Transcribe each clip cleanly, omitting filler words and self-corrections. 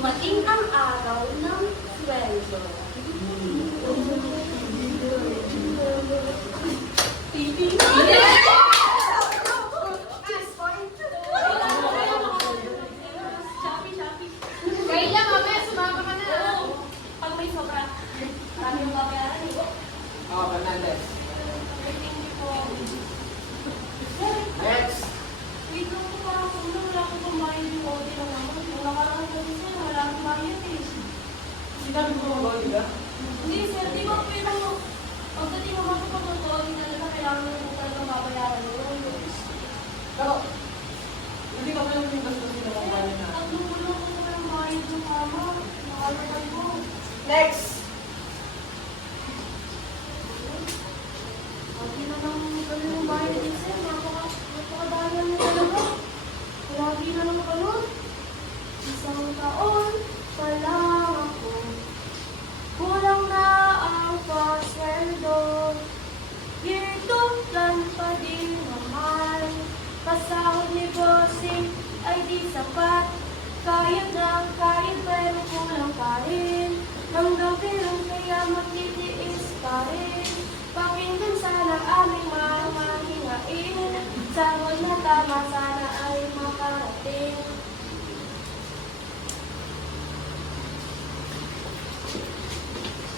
Dumating ang araw ng sweldo. Kailan mamaya sumama ka na. Pag may sobra, marami yung babayaran eh. Fernandez. Thank you po. Next. Wait lang po, parang wala ko pambayad yung OT lang naman. Yung nakaraan kasi sir, wala akong bayad eh. Sinabi mo ba ba? Hindi sir, di ba pero pagdating mo ako pag-OT talaga kailangan mo po talaga babayaran yun. Pero, hindi ka pala yung gusto sila mong bayad na. Tatlong bulong ko na ng bayad yung mama. Nakalapay mo. Next. Lagi na lang ganun yung bayad din sir. Napakadalan mo talaga. Lagi na lang ganun. Isang taon pa lang ako. Kulang na ang pasweldo. Year 2 plan pa din naman. Pasahod ni bossing ay di sapat. Kaya na, kaya pero kulang pa rin. Hanggang kailan kaya magtitiis pa rin. Pakinggan sana aming mga hingain. Sahod na tama sana ay makarating.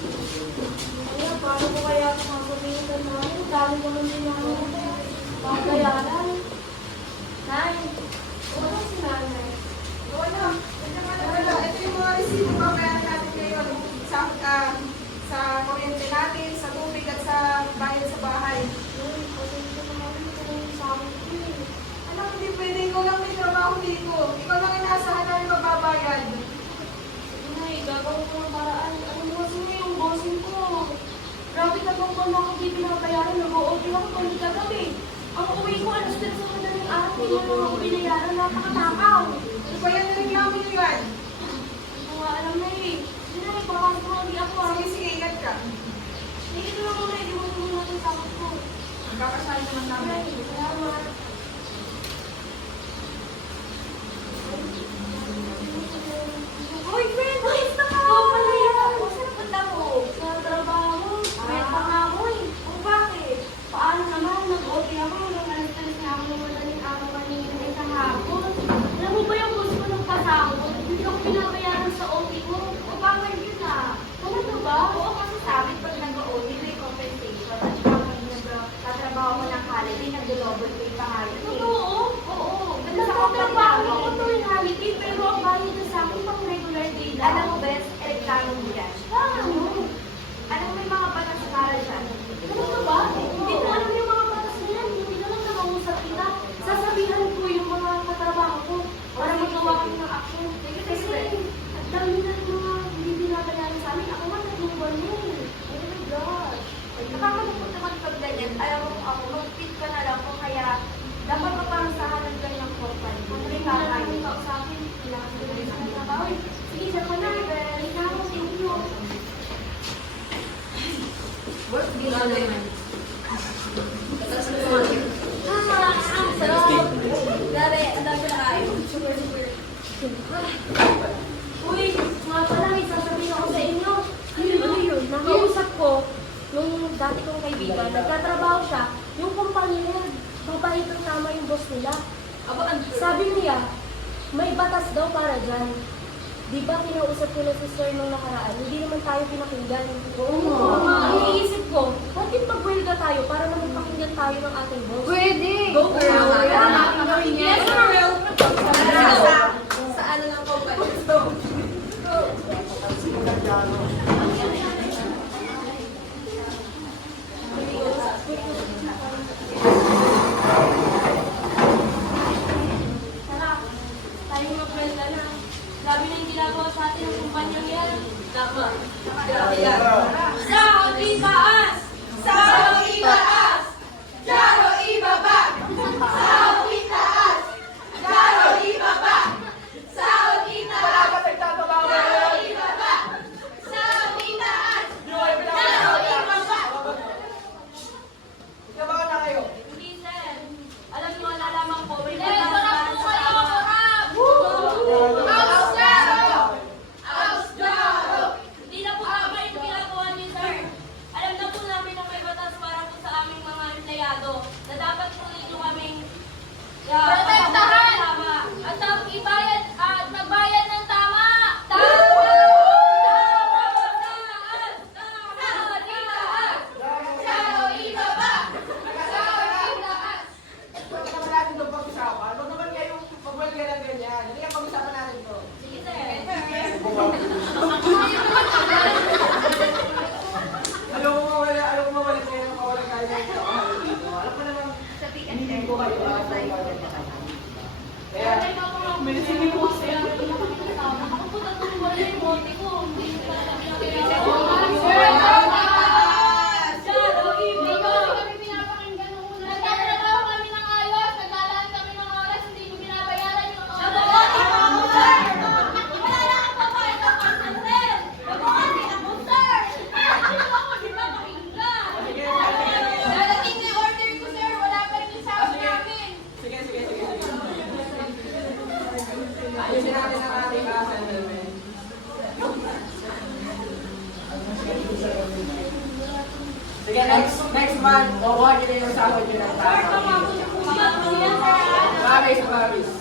Kaya paano ko kaya sasabihin ka namin? Dami naman din ako babayaran. Nay, wala si nanay. Wala. Ito yung mga resibo pa kaya natin ngayon sa kuryente natin, sa tubig at sa bayad sa bahay. Alam, hindi pwede. Ikaw lang may trabaho dito. Ikaw lang inaasahan namin magbabayad. Nay, gagawin ko ng paraan. Ano mo kasi yung bossing ko? Grabe ka bang kung ako di pinabayaran, nag-o-OT ako tuloy kagabi. Ang uwi ko, alas 3 sa madaling araw, hindi mo naman ako binayaran, napakatakaw. Ano ba yan na reklamo nyo yan? Hindi ko nga alam na eh. Hindi na, ipapasok ko ulit ako. Sige, sige, ingat ka. Hindi ko lang muna, hindi mo muna natin sakot ko. Magkakasali naman namin. Nay, salamat. Hoy, friend! Ayos na ka! Oo, pala yan! Saan punta mo? Sa trabaho. May pangamoy. O bakit? Paano naman? Nag-OT ako. Nag-alis-alis na ako ng madaling araw kanina ay kahapon. Alam mo ba yung gusto ko ng pasahod? Hindi ako pinabayaran sa OT ko. O bakit yun ah? Ano ba? Oo, kasi sabi pag nag-OT may compensation at saka pag nagtatrabaho ko ng holiday, nag-double pay pa nga yun eh. Totoo? Oo. Ganda sa Nagtatrabaho company ako namin. tuwing holiday pero ang bayad na sa akin pang regular day lang. Alam mo, Bes, reklamo mo yan. Paano? Alam mo, may mga batas para dyan. Ano ka ba? Hindi ko alam yung mga batas na yan. Hindi na lang nakausap kita. Sasabihan ko yung mga katrabaho ko para magawa kami ng action. Kasi ang dami na rin mga hindi binabayaran sa amin. Ako nga tatlong buwan yun. Oh my gosh. Nakakalungkot naman pag ganyan. Alam mo, ako, mag-fit ka na lang ko, kaya dapat maparusahan ng ganyang company. Kung hindi na lang yung kausapin, kailangan ko na rin sa trabaho. Sige, sa ko na. Hindi na ako sa inyo. What? Di ba naman? Ang sarap. Dari, ang dami na kayo. Super. Uy, nga pala, may sasabihin ako sa inyo. Ano yun? Nakiusap ko, nung dati kong kaibigan, nagtatrabaho siya, yung kumpanya niya, mabait ang tama yung boss nila. Sabi niya, may batas daw para dyan. Di ba kinausap ko na si Sir nung nakaraan, hindi naman tayo pinakinggan. Oo nga. Ang iniisip ko, bakit pag-welga tayo para naman pakinggan tayo ng ating boss? Pwede! Go, girl! Yes, girl! Sa ano lang company? Tara, tayo mag-welga na. Grabe na yung ginagawa sa atin ng kumpanyang yan. Tama. Grabe yan. Sahod itaas! Sahod itaas! Jaro ibaba! Sahod itaas! Jaro ibaba! Sahod itaas! Wala pa nagtatrabaho. Jaro ibaba! Sahod itaas! Jaro ibaba! Yabakan na kayo. Hindi, sir. Alam niyo, nalaman ko, may Eh, batas sarap para po sa kayo, tama. sarap! House Jaro! May sige po siya. Dadating na yung order ko, sir. Wala pa rin yung sabi namin. Sige. Ayusin natin ang ating settlement. Sige, next month, kukuha nyo na yung sahod nyo ng tao. Promise.